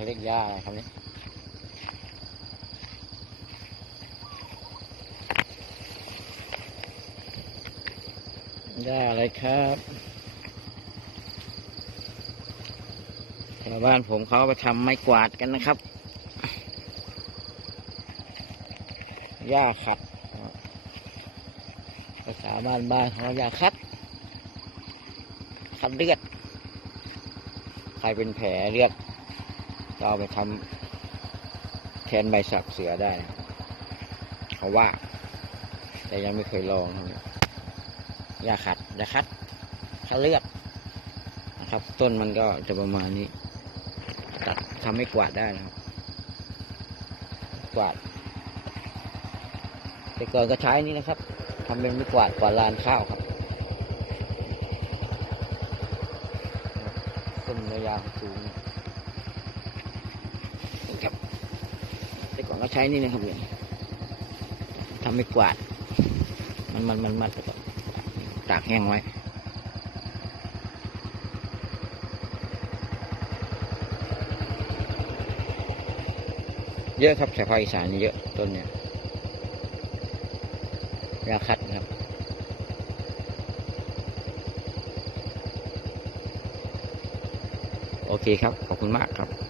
เขาเรียกหญ้าอะไรครับนี่หญ้าอะไรครับชาวบ้านผมเขาไปทำไม้กวาดกันนะครับหญ้าขัดภาษาบ้านบ้านของเราหญ้าคัดคัดเลือด ใครเป็นแผลเลือด ก็เอาไปทำแทนใบสักเสือได้นะเขาว่า แต่ยังไม่เคยลองครับยาขัดยาคัดคัดเลือดนะครับ ต้นมันก็จะประมาณนี้ ตัดทำให้กวาดได้นะครับ กวาดแต่ก่อนก็ใช้นี่นะครับทำเป็นไม่กวาดกวาดลานข้าวครับต้นยาวสูงนี่ครับแต่ ก็ใช้นี่นะครับเนี่ยทำไม่กวาด มันมันมันมัดแล้วก็ตากแห้งไว้เยอะครับแถวภาคอีสานเยอะต้นเนี่ยยาคัดนะครับ โอเคครับ ขอบคุณมากครับ